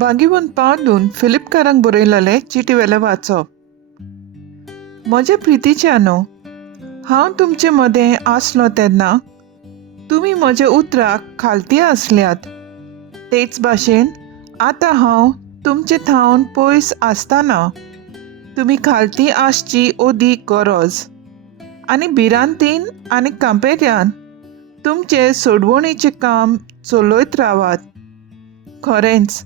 बागीवन पावलून फिलिपकारांक बरयलेले चिटी वेले वाचप. म्हजे प्रितीच्यानो, हांव तुमचे मदें आसलो तेन्ना तुमी म्हजे उतराक खालती आसल्यात. तेच भाशेन आतां हांव तुमचे थावन पयस आसतना तुमी खालती आसची ओदीक गरज. आनी भिरांतीन आनी कांपेऱ्यान तुमचे सोडवणेचें काम चलयत रावात. खरेंच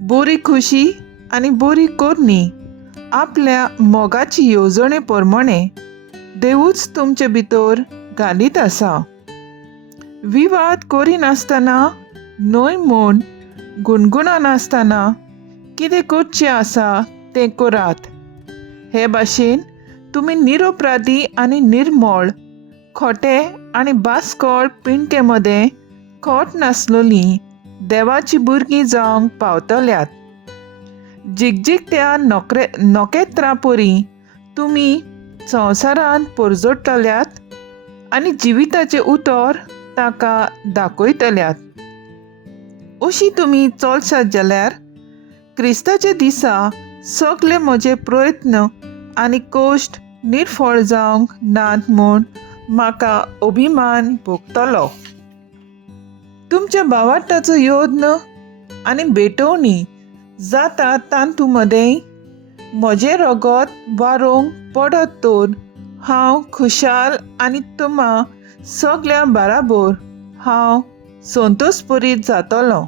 बरी खुशी आनी बरी कोरणी आपल्या मोगाची येवजणे प्रमाणे देवूच तुमचे भितर घालीत आसा. विवाद करिनासतना, न्हय म्हूण गुणगुणानासतना कितें करचें आसा तें करात. हे भाशेन तुमी निरपराधी आनी निर्मळ, खोटे आनी बासकोळ पिणटे मदें खोट नासलोलीं देवाची भुरगीं जावंक पावतल्यात. जिगजिगत्या नोकेत्रां परी तुमी संवसारांत परजोडटल्यात आनी जिविताचें उतर ताका दाखयतल्यात. अशीं तुमी चलशात जाल्यार क्रिस्ताच्या दिसा सगळे म्हजे प्रयत्न आनी कश्ट निर्फळ जावंक नात म्हूण म्हाका अभिमान भोगतलो. तुमच्या भावार्थाचो यत्न आनी भेटवणी जाता तांतू मदें म्हजें रगत वारोवंक पडत तर हांव खुशाल आनी तुमा सगळ्या बाराबर हांव संतोशभरीत जातलों.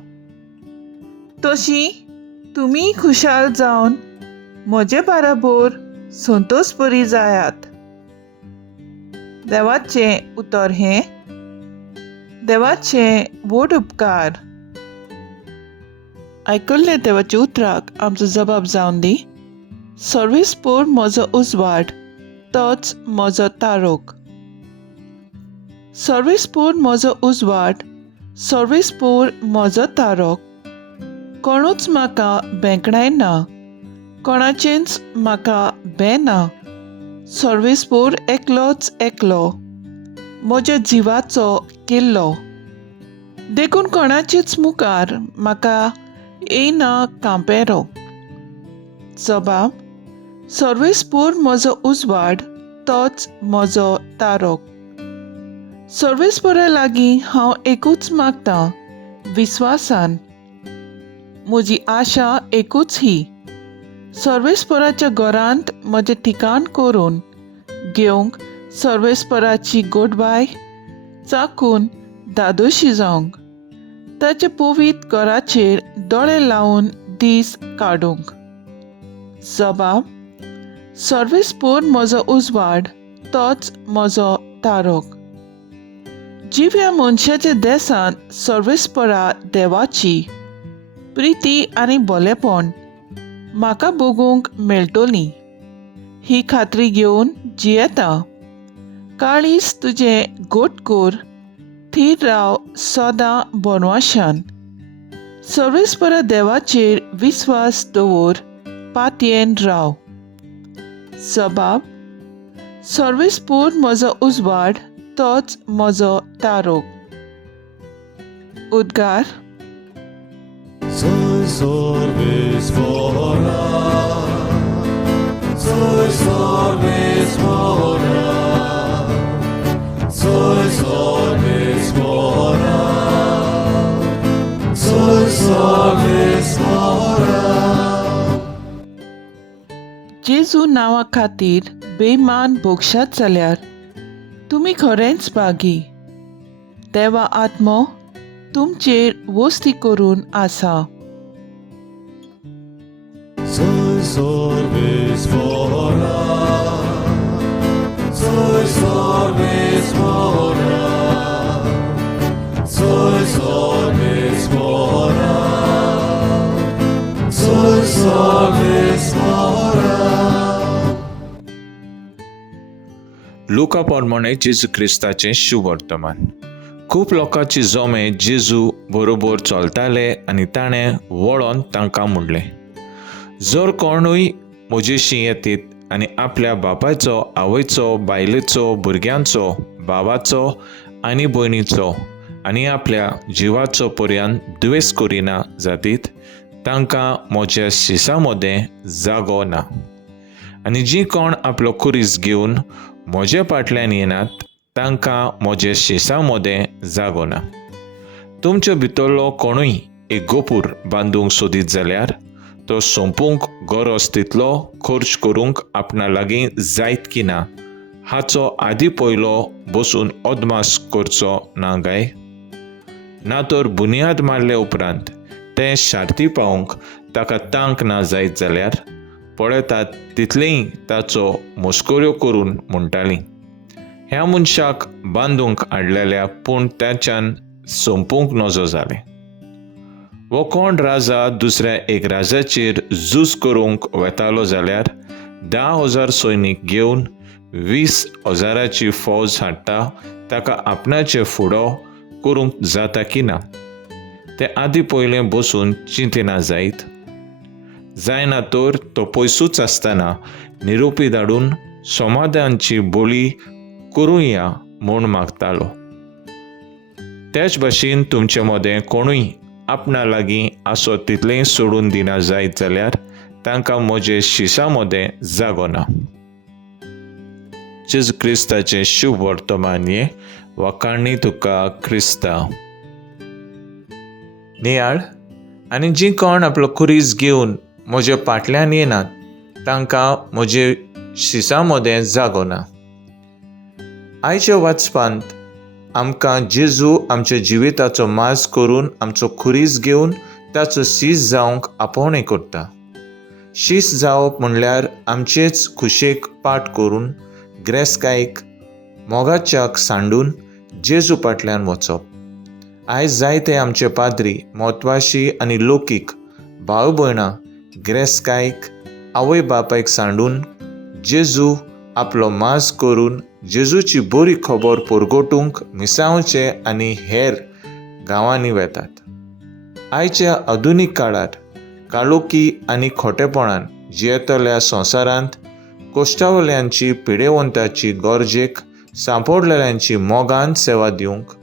तशी तुमी खुशाल जावन म्हजे बाराबर संतोशभरी जायात. देवाचें उतर हें. देवाचें व्हड उपकार. आयकल्ले देवाच्या उतराक आमचो जबाब जावन दी. सर्वेस्पर म्हजो उजवाड, तोच म्हजो तारोक. सर्वेस्पर म्हजो उजवाड, सर्वेस्पर म्हजो तारोक. कोणूच म्हाका भेंकणायना, कोणाचेंच म्हाका भें ना. सर्वेस्पर एकलोच एकलो, म्हज्या जिवाचो किल्लो. देखून कोणाचेच मुखार म्हाका येयना कांपेरो. जबाब: सर्वेस्पर म्हजो उजवाड, तोच म्हजो तारोक. सर्वेस्परा लागीं हांव एकूच मागतां, विस्वासान. म्हजी आशा एकूच ही, सर्वेस्पराच्या घरांत म्हजें ठिकाण करून घेवंक, सर्वेस्पराची गोडबाय चाखून धादोशी जावंक, ताच्या पवित्र घराचेर दोळे लावन दीस काडूंक. जबाब: सर्वेस्पर म्हजो उजवाड, तोच म्हजो तारोक. जिव्या मनशाच्या देसांत सर्वेस्परा देवाची प्रिती आनी भलेपण म्हाका भोगूंक मेळटलीं. ही खात्री घेवन जियेता. काळीज तुजें घोट कर, थीर राव सदां बोनवाशान. सर्वेस्परा देवाचेर विस्वास दवर, पातयेन राव. जबाब: सर्वेस्पर म्हजो उजवाड, तोच म्हजो तारोक. उद्गार. Soy सर्वेस्परा, soy सर्वेस्परा, soy सर्वेस्परा, soy सर्वेस्परा. जेजू नांवा खातीर बेमान भोगशात जाल्यार तुमी खरेंच भागी. देवा आत्मो तुमचेर वस्ती करून आसा. Soy सर्वेस्परा, soy सर्वेस्परा, soy सर्वेस्परा, soy सर्वेस्परा. लुका पोरमोणे जेजू क्रिस्ताचें शुभ वर्तमान. खूब लोकांचे जोमे जेजू बरोबर चलताले आनी ताणें वळोन तांकां म्हणलें, जर कोणूय म्हजेशी येतीत आनी आपल्या बापायचो, आवयचो, बायलेचो, भुरग्यांचो, भावाचो आनी भयणीचो आनी आपल्या जिवाचो पर्यंत द्वेस करिना जातीत, तांकां म्हज्या शिसा मदें जागो ना. आनी जीं कोण आपलो खुरीस घेवन म्हजे फाटल्यान येनात तांकां म्हजे शिसा मदें जागो ना. तुमचे भितरलो कोणूय एक गोपूर बांदूंक सोदीत जाल्यार तो सोंपूंक गरज तितलो खर्च करूंक आपणा लागीं जायत की ना हाचो आदी पयलो बसून अदमास करचो ना काय? ना तर बुनियाद मारले उपरांत तें शार्ती पावूंक ताका तांक ना जायत जाल्यार पळयतात तितलेय ताचो मस्कऱ्यो करून म्हणटालीं, ह्या मनशाक बांदूंक हाडलेल्या पूण ताच्यान संपूंक नजो जालें. वो कोण राजा दुसऱ्या एक राजाचेर झूज करूंक वेतालो जाल्यार 10,000 सैनीक घेवन 20,000ची फौज हाडटा ताका आपणाचे फुडो करूंक जाता की ना तें आदी पयलें बसून चिंतिना जायत. जायना तर तो पयसूच आसतना निरोपी धाडून समाधानची बोली करूया म्हूण मागतालो. तेच भाशेन तुमचे मदें कोणूय आपणा लागीं आसो तितलें सोडून दिना जायत जाल्यार तांकां म्हजे शिसा मदें जागो ना. जेजू क्रिस्ताचें शुभ वर्तमान हे वखाणी तुका क्रिस्ता. नियाळ. आनी जीं कोण आपलो खुरीस घेवन म्हजे फाटल्यान येनात तांकां म्हजे शिसा मदें जागो ना. आयच्या वाचपांत आमकां जेजू आमच्या जिविताचो माज करून आमचो खुरीस घेवन ताचो शीस जावंक आपोवणें करता. शीस जावप म्हणल्यार आमचेच खुशेक पाट करून गिरेस्तकायेक मोगाच्याक सांडून जेजू फाटल्यान वचप. आयज जायते आमचे पाद्री म्हत्वाची आनी लौकीक भाव भयणां गिरेस्तकायेक आवय बापायक सांडून जेजू आपलो माज करून जेजूची बरी खबर परगोटूंक मिसांवचे आनी हेर गांवांनी वेतात. आयच्या आधुनीक काळार काळोखी आनी खोटेपणान जियेतल्या संवसारांत कोश्टावल्यांची पिडेवंताची गरजेक सांपडलेल्यांची मोगान सेवा दिवंक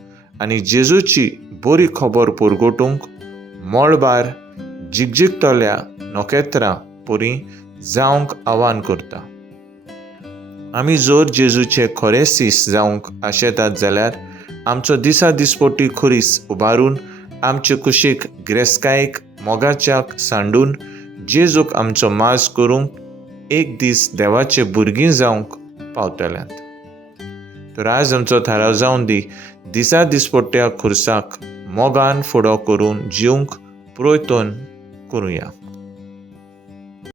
आनी जेजूची बरी खबर परगोटूंक मळबार जिगजिगतल्या नोखेत्रां परी जावंक आव्हान करता. आमी जर जेजूचे खरे सीस जावंक आशेतात जाल्यार आमचो दिसा दिसपट्टी खुरीस उबारून आमचे कुशीक गिरेस्तकायेक मोगाच्याक सांडून जेजूक आमचो माज करूंक एक दीस देवाचे भुरगीं जावंक पावतल्यांत. तर आज आमचो थाराव जावन दी दिसा दिसपट्ट्या खुर्साक मोगान फुडो करून जिवंक प्रयत्न करुया.